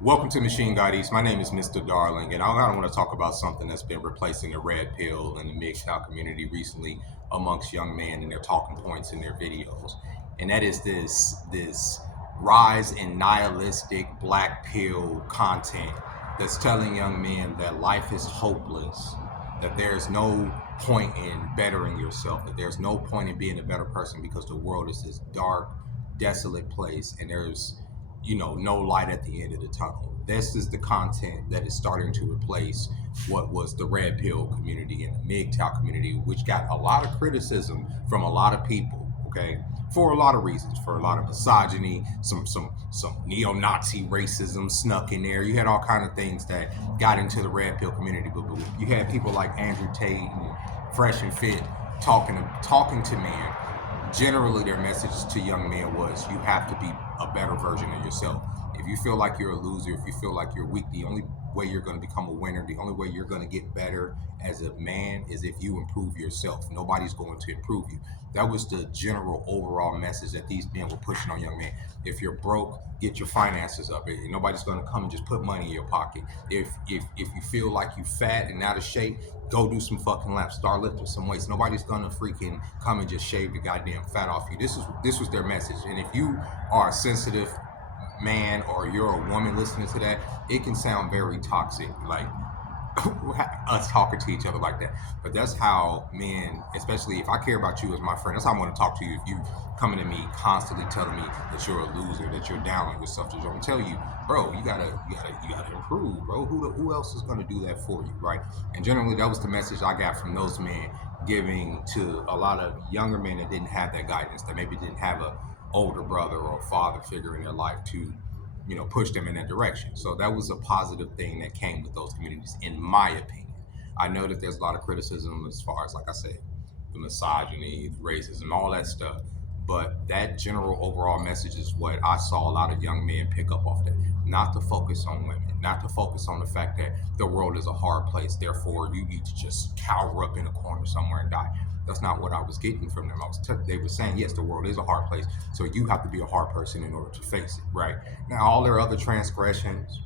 Welcome to Machine God East. My name is Mr. Darling, and I want to talk about something that's been replacing the red pill in the MGTOW community recently amongst young men and their talking points in their videos. And that is this rise in nihilistic black pill content that's telling young men that life is hopeless, that there's no point in bettering yourself, that there's no point in being a better person because the world is this dark, desolate place, and there's no light at the end of the tunnel. This is the content that is starting to replace what was the red pill community and the MGTOW community, which got a lot of criticism from a lot of people. Okay, for a lot of reasons, for a lot of misogyny, some neo-Nazi racism snuck in there. You had all kind of things that got into the red pill community, but you had people like Andrew Tate and Fresh and Fit talking to men. Generally, their message to young men was you have to be a better version of yourself. If you feel like you're a loser, if you feel like you're weak, the only way you're going to become a winner, the only way you're going to get better as a man is if you improve yourself. Nobody's going to improve you. That was the general overall message that these men were pushing on young men. If you're broke, get your finances up. Nobody's going to come and just put money in your pocket. If you feel like you fat and out of shape, go do some fucking laps. Start lifting some weights. Nobody's gonna freaking come and just shave the goddamn fat off you. This was their message. And if you are a sensitive man or you're a woman listening to that, it can sound very toxic. Like us talking to each other like that. But that's how men, especially if I care about you as my friend, that's how I want to talk to you. If you coming to me constantly telling me that you're a loser, that you're down on yourself, I'm gonna tell you, bro, you gotta improve, bro. Who else is gonna do that for you, right? And generally, that was the message I got from those men, giving to a lot of younger men that didn't have that guidance, that maybe didn't have a older brother or a father figure in their life to push them in that direction. So that was a positive thing that came with those communities, in my opinion. I know that there's a lot of criticism as far as, like I said, the misogyny, the racism, all that stuff. But that general overall message is what I saw a lot of young men pick up off that. Not to focus on women, not to focus on the fact that the world is a hard place, therefore you need to just cower up in a corner somewhere and die. That's not what I was getting from them. They were saying, yes, the world is a hard place, so you have to be a hard person in order to face it, right? Now, all their other transgressions,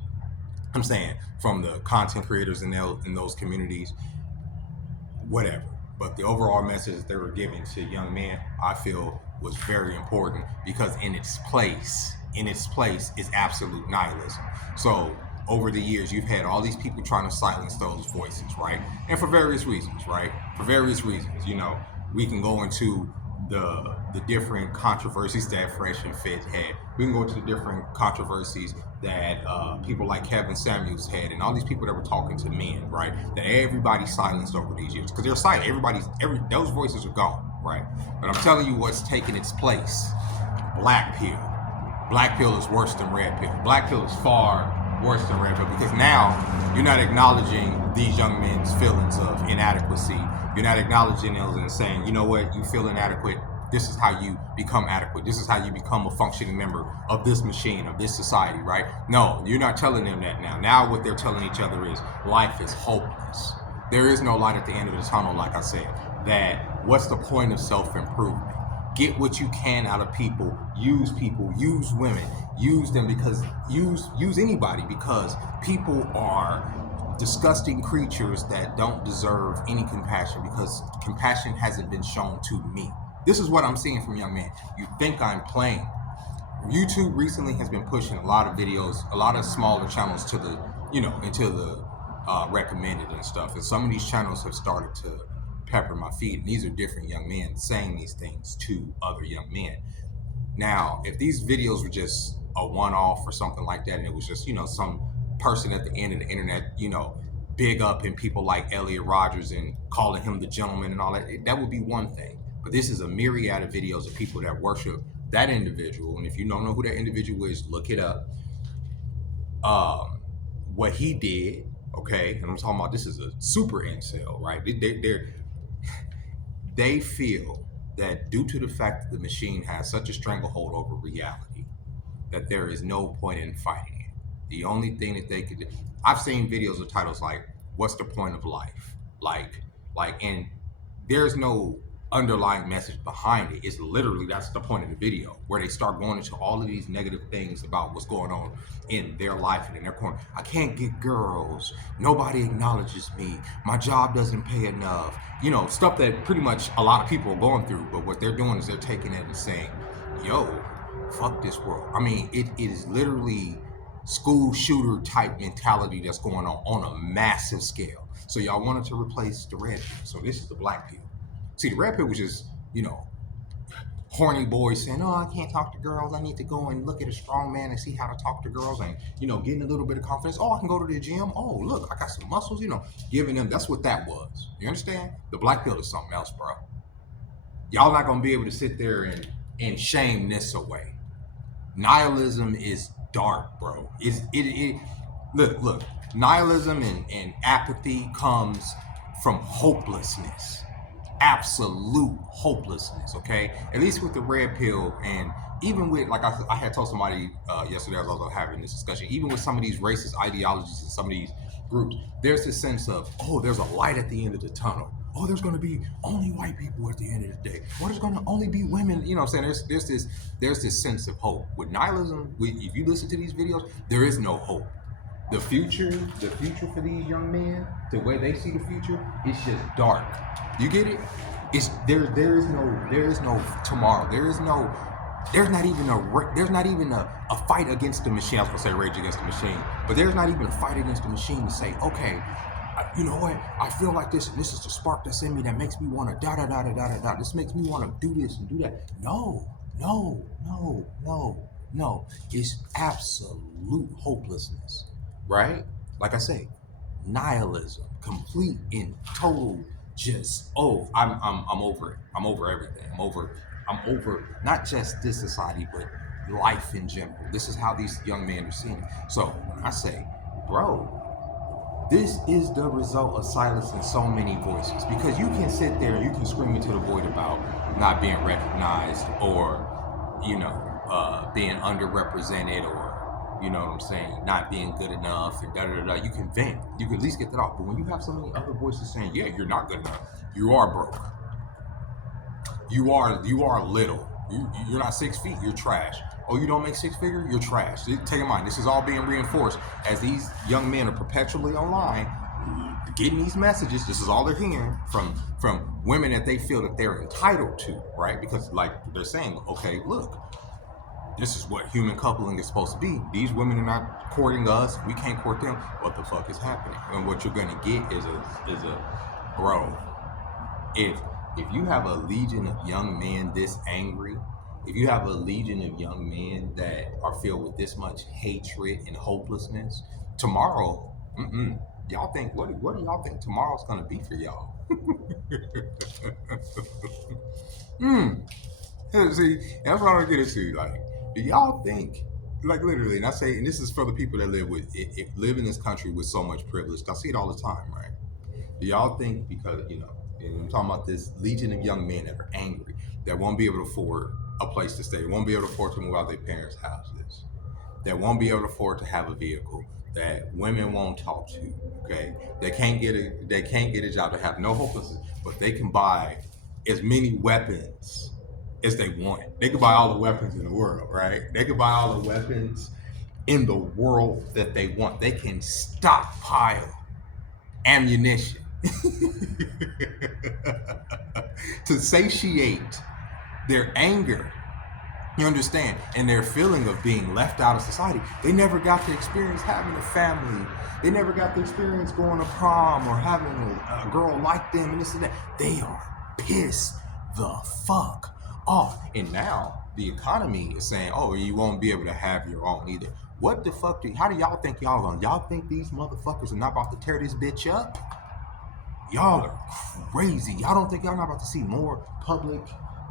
I'm saying, from the content creators in those communities, whatever. But the overall message that they were giving to young men, I feel, was very important because in its place is absolute nihilism. So over the years, you've had all these people trying to silence those voices, right? And for various reasons, right? For various reasons, we can go into the different controversies that Fresh and Fit had. We can go into the different controversies that people like Kevin Samuels had, and all these people that were talking to men, right? That everybody silenced over these years because they're silent. Those voices are gone, right? But I'm telling you, what's taking its place: black pill. Black pill is worse than red pill. Black pill is far worse than red pill because now you're not acknowledging these young men's feelings of inadequacy. You're not acknowledging those and saying, you know what, you feel inadequate. This is how you become adequate. This is how you become a functioning member of this machine, of this society, right? No, you're not telling them that now. Now what they're telling each other is life is hopeless. There is no light at the end of the tunnel, like I said. That what's the point of self-improvement? Get what you can out of people, use women, use them, because use anybody, because people are disgusting creatures that don't deserve any compassion, because compassion hasn't been shown to me. This is what I'm seeing from young men. You think I'm playing. YouTube recently has been pushing a lot of videos, a lot of smaller channels to the, into the recommended and stuff. And some of these channels have started to pepper my feed. And these are different young men saying these things to other young men. Now, if these videos were just a one-off or something like that, and it was just, some person at the end of the internet, big up in people like Elliot Rogers and calling him the gentleman and all that, that would be one thing. But this is a myriad of videos of people that worship that individual. And if you don't know who that individual is, look it up. What he did, okay, and I'm talking about, this is a super incel, right? They feel that due to the fact that the machine has such a stranglehold over reality, that there is no point in fighting it. The only thing that they could do, I've seen videos with titles like, "What's the point of life?" Like, and there's no underlying message behind it. It's literally, that's the point of the video, where they start going into all of these negative things about what's going on in their life and in their corner. I can't get girls. Nobody acknowledges me. My job doesn't pay enough. You know, stuff that pretty much a lot of people are going through. But what they're doing is they're taking it and saying, yo, fuck this world. I mean, it is literally school shooter type mentality that's going on a massive scale. So y'all wanted to replace the red pill. So this is the black pill. See, the red pill was just, you know, horny boys saying, oh, I can't talk to girls. I need to go and look at a strong man and see how to talk to girls and, you know, getting a little bit of confidence. Oh, I can go to the gym. Oh, look, I got some muscles, you know, giving them. That's what that was. You understand? The black pill is something else, bro. Y'all not going to be able to sit there and shame this away. Nihilism is dark, bro. Look, nihilism and apathy comes from hopelessness. Absolute hopelessness, okay? At least with the red pill, and even with, like I had told somebody yesterday, I was also having this discussion, even with some of these racist ideologies and some of these groups, there's this sense of, oh, there's a light at the end of the tunnel. Oh, there's going to be only white people at the end of the day. Or there's going to only be women. You know what I'm saying? There's this sense of hope. With nihilism, if you listen to these videos, there is no hope. The future for these young men, the way they see the future, it's just dark. You get it? It's there is no tomorrow. There's not even a fight against the machine. I was gonna say rage against the machine, but there's not even a fight against the machine to say, okay, you know what? I feel like this is the spark that's in me that makes me want to da da da da da da da. This makes me want to do this and do that. No. It's absolute hopelessness, right? Like I say, nihilism, complete and total. Just I'm over it. I'm over everything. I'm over not just this society, but life in general. This is how these young men are seeing it. So when I say, bro, this is the result of silencing so many voices, because you can sit there and you can scream into the void about not being recognized, or, you know, being underrepresented, or, you know what I'm saying, not being good enough, and da-da-da-da. You can vent. You can at least get that off. But when you have so many other voices saying, yeah, you're not good enough. You are broke. You are little. You're not 6 feet. You're trash. Oh, you don't make six figure? You're trash. Take in mind, this is all being reinforced as these young men are perpetually online getting these messages. This is all they're hearing from women that they feel that they're entitled to, right? Because, like, they're saying, okay, look, this is what human coupling is supposed to be. These women are not courting us. We can't court them. What the fuck is happening? And what you're gonna get is a bro. If you have a legion of young men this angry, if you have a legion of young men that are filled with this much hatred and hopelessness, tomorrow, y'all think, what do y'all think tomorrow's gonna be for y'all? See, that's what I'm gonna get into. Like, do y'all think, like, literally, and I say, and this is for the people that live in this country with so much privilege. I see it all the time, right? Do y'all think, because, you know, and I'm talking about this legion of young men that are angry, that won't be able to afford a place to stay, won't be able to afford to move out their parents' houses, that won't be able to afford to have a vehicle, that women won't talk to, okay? They can't get a job, to have no hopelessness, but they can buy as many weapons as they want. They can buy all the weapons in the world, right? They can buy all the weapons in the world that they want. They can stockpile ammunition to satiate their anger, you understand, and their feeling of being left out of society. They never got to experience having a family. They never got to experience going to prom or having a girl like them and this and that. They are pissed the fuck off. And now the economy is saying, oh, you won't be able to have your own either. What the fuck how do y'all think y'all think these motherfuckers are not about to tear this bitch up? Y'all are crazy. Y'all don't think y'all not about to see more public,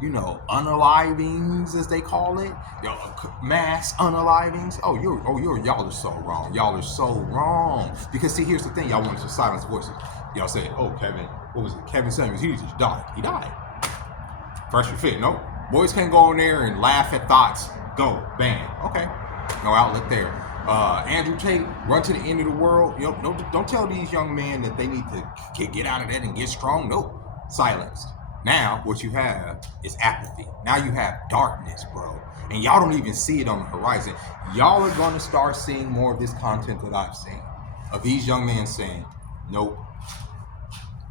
you know, unalivings, as they call it, mass unalivings? Y'all are so wrong. Y'all are so wrong. Because see, here's the thing. Y'all wanted to silence voices. Y'all said, oh, Kevin Samuels, he just died. He died. Fresh and fit. Nope. Boys can't go in there and laugh at thoughts. Go. Bang. Okay. No outlet there. Andrew Tate, run to the end of the world. You know, don't tell these young men that they need to get out of that and get strong. Nope. Silenced. Now, what you have is apathy. Now you have darkness, bro. And y'all don't even see it on the horizon. Y'all are going to start seeing more of this content that I've seen of these young men saying, nope,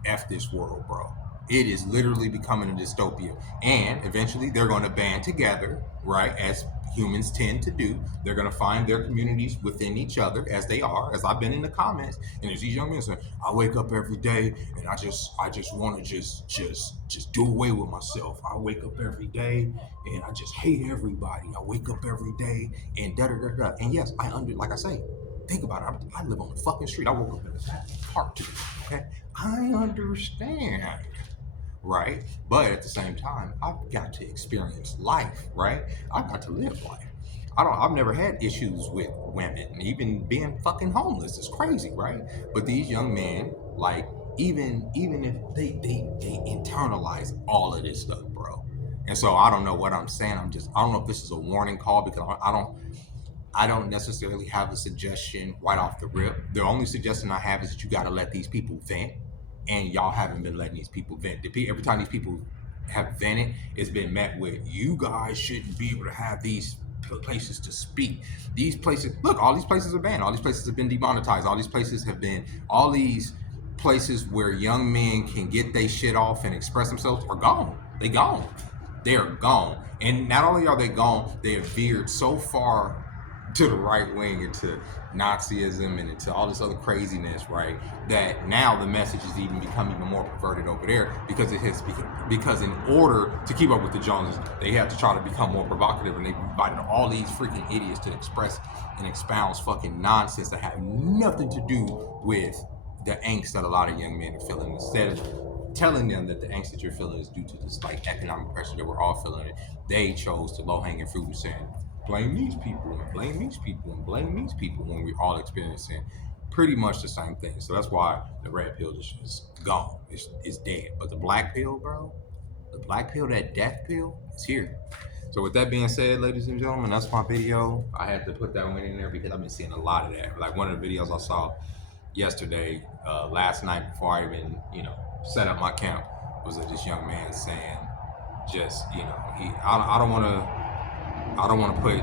F this world, bro. It is literally becoming a dystopia. And eventually they're going to band together, right? As humans tend to do. They're going to find their communities within each other as they are, as I've been in the comments. And there's these young men saying, I wake up every day and I just want to just do away with myself. I wake up every day and I just hate everybody. I wake up every day and da da da da. And yes, like I say, think about it. I live on the fucking street. I woke up in a park today. Okay, I understand, right? But at the same time, I've got to experience life, right? I've got to live life. I've never had issues with women, even being fucking homeless is crazy, right? But these young men, like, even if they internalize all of this stuff, bro. And so I don't know what I'm saying. I don't know if this is a warning call because I don't necessarily have a suggestion right off the rip. The only suggestion I have is that you got to let these people vent, and y'all haven't been letting these people vent. Every time these people have vented, it's been met with, you guys shouldn't be able to have these places to speak. These places, look, all these places are banned. All these places have been demonetized. All these places where young men can get their shit off and express themselves are gone. They gone. They're gone. And not only are they gone, they have veered so far to the right wing, into Nazism and into all this other craziness, right? That now the message has even become even more perverted over there because in order to keep up with the Joneses, they have to try to become more provocative, and they've invited all these freaking idiots to express and expound fucking nonsense that have nothing to do with the angst that a lot of young men are feeling. Instead of telling them that the angst that you're feeling is due to this like economic pressure that we're all feeling, they chose the low-hanging fruit and saying, blame these people and blame these people and blame these people, when we're all experiencing pretty much the same thing. So that's why the red pill is gone. It's dead. But the black pill, bro, the black pill, that death pill, is here. So with that being said, ladies and gentlemen, that's my video. I had to put that one in there because I've been seeing a lot of that. Like one of the videos I saw yesterday, last night before I even, set up my camp, was of this young man saying, just, I don't want to put,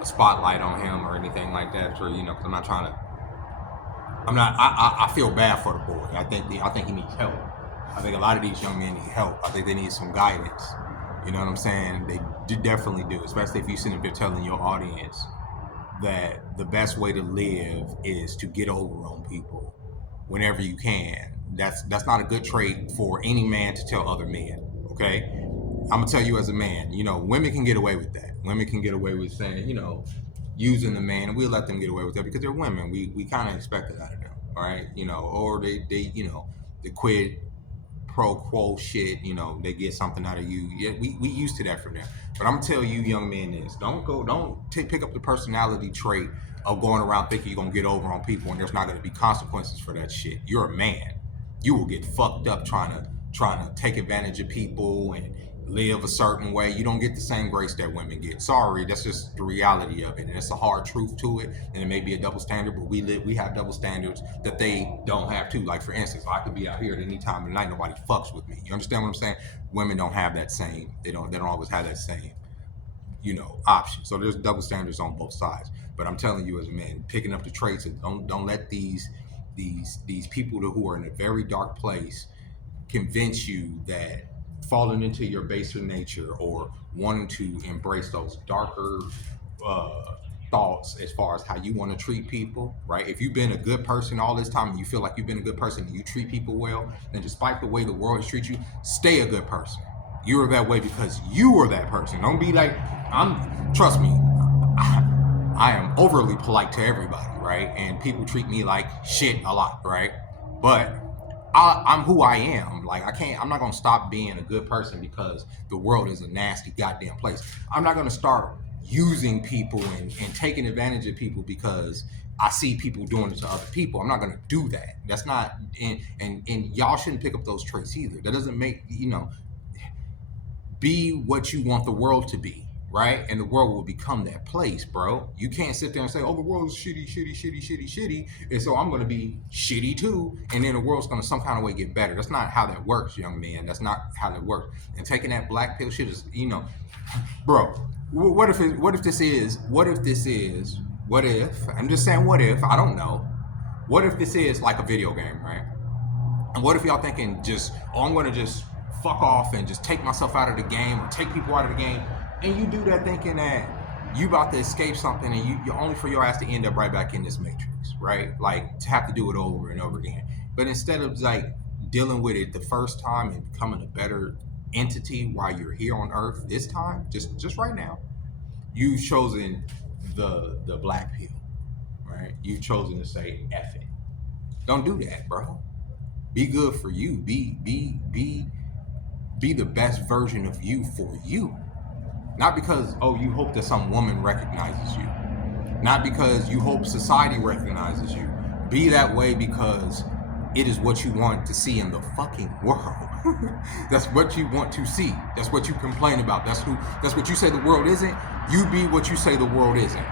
a spotlight on him or anything like that, or because I'm not trying to. I feel bad for the boy. I think he needs help. I think a lot of these young men need help. I think they need some guidance. You know what I'm saying? They definitely do, especially if you're sitting there telling your audience that the best way to live is to get over on people whenever you can. That's not a good trait for any man to tell other men. Okay, I'm gonna tell you as a man, women can get away with that. Women can get away with saying, using the man, and we'll let them get away with that because they're women. We kind of expect it out of them, all right? Or they the quid pro quo shit. They get something out of you. Yeah, we used to that from them. But I'm gonna tell you, young men, this: don't pick up the personality trait of going around thinking you're gonna get over on people and there's not gonna be consequences for that shit. You're a man. You will get fucked up trying to take advantage of people and live a certain way. You don't get the same grace that women get. Sorry, that's just the reality of it. And it's a hard truth to it. And it may be a double standard, but we have double standards that they don't have too. Like for instance, I could be out here at any time of the night, nobody fucks with me. You understand what I'm saying? Women don't have that same, they don't always have that same, option. So there's double standards on both sides. But I'm telling you as a man, picking up the traits, and don't let these people who are in a very dark place convince you that falling into your baser nature or wanting to embrace those darker thoughts as far as how you want to treat people, right? If you've been a good person all this time and you feel like you've been a good person and you treat people well, then despite the way the world has treated you, stay a good person. You are that way because you are that person. Don't be like, trust me, I am overly polite to everybody, right? And people treat me like shit a lot, right? But I'm who I am. Like I'm not gonna stop being a good person because the world is a nasty goddamn place. I'm not gonna start using people and taking advantage of people because I see people doing it to other people. I'm not gonna do that. That's not, and y'all shouldn't pick up those traits either. That doesn't make, be what you want the world to be, right? And the world will become that place, bro. You can't sit there and say, oh, the world is shitty, shitty, shitty, shitty, shitty. And so I'm going to be shitty too. And then the world's going to some kind of way get better. That's not how that works, young man. That's not how that works. And taking that black pill shit is, bro, what if I'm just saying, what if, I don't know. What if this is like a video game, right? And what if y'all thinking just, oh, I'm going to just fuck off and just take myself out of the game or take people out of the game, and you do that thinking that you about to escape something, and you're only for your ass to end up right back in this matrix, right? Like to have to do it over and over again. But instead of like dealing with it the first time and becoming a better entity while you're here on Earth this time, just right now, you've chosen the black pill, right? You've chosen to say F it. Don't do that, bro. Be good for you. Be the best version of you for you. Not because, oh, you hope that some woman recognizes you. Not because you hope society recognizes you. Be that way because it is what you want to see in the fucking world. That's what you want to see. That's what you complain about. That's what you say the world isn't. You be what you say the world isn't.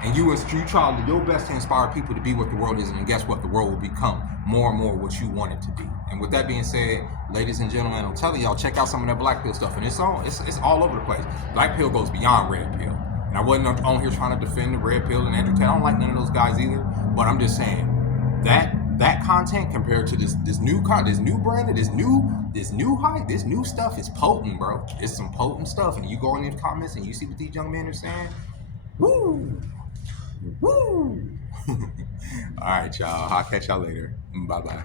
And you try your best to inspire people to be what the world isn't, and guess what? The world will become more and more what you want it to be. And with that being said, ladies and gentlemen, I'm telling y'all, check out some of that black pill stuff, and it's all over the place. Black pill goes beyond red pill, and I wasn't on here trying to defend the red pill and Andrew Tate. I don't like none of those guys either, but I'm just saying that content compared to this new brand, this new hype, this new stuff is potent, bro. It's some potent stuff, and you go in these comments and you see what these young men are saying. Woo! Woo! All right, y'all. I'll catch y'all later. Bye-bye.